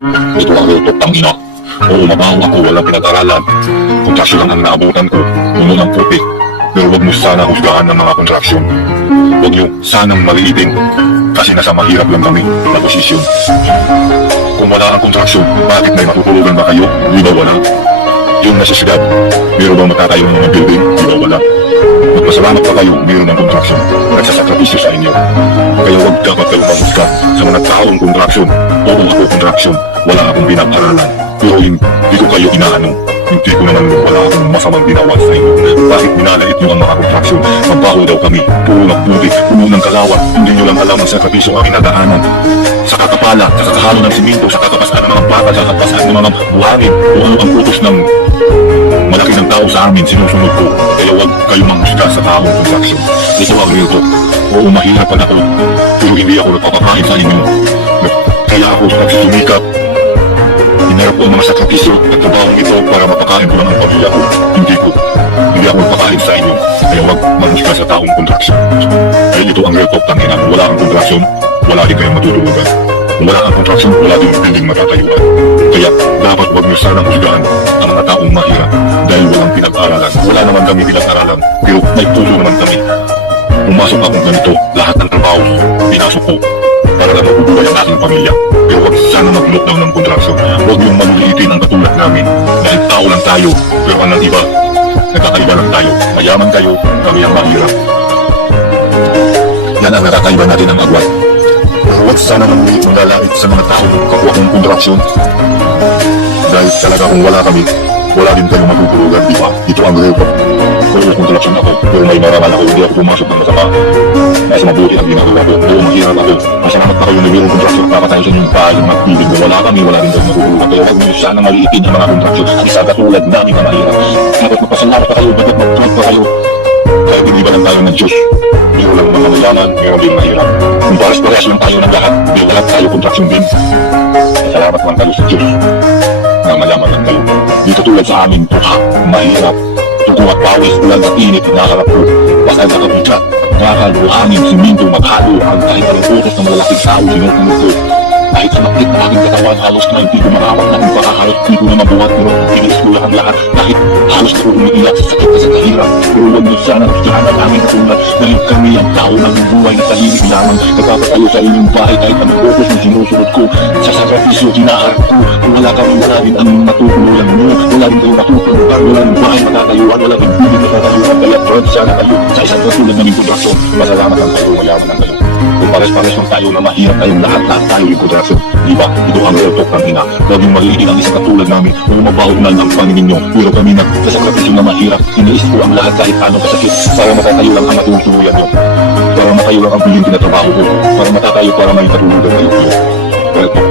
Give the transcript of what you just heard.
Ito ang real talk, tangina. Oo, mabaho ako, walang pinag-aralan. Kontraksyon lang ang naabutan ko, puno ng puti. Pero wag mo sana husgahan ng mga kontraksyon. Huwag nyo sanang maliitin, kasi nasa mahirap lang kami na posisyon. Kung wala ang kontraksyon, bakit may matutulugan ba kayo? Di ba wala? Yung nasa siyudad, meron bang matatayo ng mga building? Di ba wala? Magpasalamat pa kayo, meron ng kontraksyon. Nagsasakripisyo sa inyo. Kaya huwag dapat kayo mahusga sa mga taong kontraksyon. Oo, ako kontraksyon. Wala akong pinag-aralan. Pero hindi ko kayo inaano. Hindi ko naman wala akong masamang ginawa sa inyo. Bakit minalait nyo ang mga kontraksyon? Magbaho daw kami. Puro ng puti, puno ng kalawat. Hindi nyo lang alam ang sakripisyo ang pinagdaanan. Sa kakapala, sa kakahalo ng siminto, sa kakapasan ng mga bata, sa kakapasan ng mga buhangin, o ano ang utos ng malaki ng tao sa amin, sinusunod ko. Kaya huwag kayo manghusga sa taong kontraksyon. Ito ang real talk. Oo, mahirapan ako. Pero hindi ako nagpapakain sa inyo. Kaya ako nagsisumikap. Hinarap ko ang mga sakripisyo at trabahong ito para mapakain ko lang ang pamilya ko. Hindi ako magpakain sa inyo. Kaya huwag manghusga sa taong kontraksyon. Kaya ito ang real talk, tangina. Kung wala kang kontraksyon, wala din kayong matutulugan. Kung wala kang kontraksyon, wala din building matatayuan. Kaya dapat huwag niyo sanang husgahan ang mga taong mahirap dahil walang pinag-aralan. Wala naman kami pinag-aralan, pero may puso naman kami. Pumasok akong ganito, lahat ng trabaho, pinasok ko para lang mabubuhay ang aking pamilya. Pero huwag sana mag-lockdown ng kontraksyon. Huwag niyong manulitin ang katulad namin. Dahil tao lang tayo, pero ang iba, nagkakaiba lang tayo. Mayaman kayo, kami ang mahirap. Yan ang nakakaiba natin ang agwat. Pero huwag sana manulit ng lalait sa mga tao kung kakuha kong kontraksyon. Dahil talaga kung wala kami, wala din kayong matutulugan, di ba? Ito ang real talk. Oo, kontraksyon ako, pero may maraman ako, hindi ako pumasok ng masama. Nasa mabuti ang ginagawa ko, oo, mahirap ako. Masalamat pa kayo na mayroong kontraksyon para tayo sa inyong bahay ng magpilig. Kung wala kami, wala din kayong matutulugan. Kaya huwag niyo sana maliitin ang mga kontraksyon. Isa katulad namin na mahirap. Dapat magpasalamat pa kayo, dapat mag-pray pa kayo. Kaya hindi ba lang tayo ng Diyos? Meron lang mga mayaman, meron din mahirap. Kung pares-pares lang tayo ng lahat, di lahat tayo kontraksyon din. Salamat man tayo sa Diyos na mayaman lang tayo. Dito tulad sa amin, tuha, mahirap. Tuko at pawis, ulan at init, hinaharap ko. Basta nakabidya, nakakal, buhangin, siminto, maghalo, ang kahit anong utos ng malalaking tao, sinusunod ko. Kahit sa maklit na aking katawan, halos na hindi ko marawat na kung baka halos hindi ko na mabuhat, pero tinis ko lang ang lahat. Kahit halos na ko umiiyak sa sakit sa kahirap. Pero huwag niyo sana gustuhan ang aming katulad dahil kami ang tao ng buhay na tahimik lamang. Nagpapatayo sa inyong bahay kahit anong utos na sinusunod ko. Sa sakripisyo, hinaharap ko. Kung wala kami, wala din ang matutuluyan mo. Wala din kayong matutulugan, wala din bahay matatayuan, wala din bibig matatayuan. Kaya Lord, sana kayo sa isang katulad ng kontraksyon. Masalamat lang kayo, mayaman lang kayo. Kung pares-pares lang tayo na mahirap tayong lahat tayo yung kontraksyon. Diba? Ito ang real talk ng ina. Huwag yung magiging ang isang katulad namin. Kung mabaho na ang paningin nyo. Pero kami na sa sakripisyo na mahirap. Iniis ko ang lahat kahit anong kasakit. Para matatayo lang ang matutuluyan nyo. Para matayo lang ang piling tinatrabaho ko. Para matatayo para may katulugan kayo. Real talk.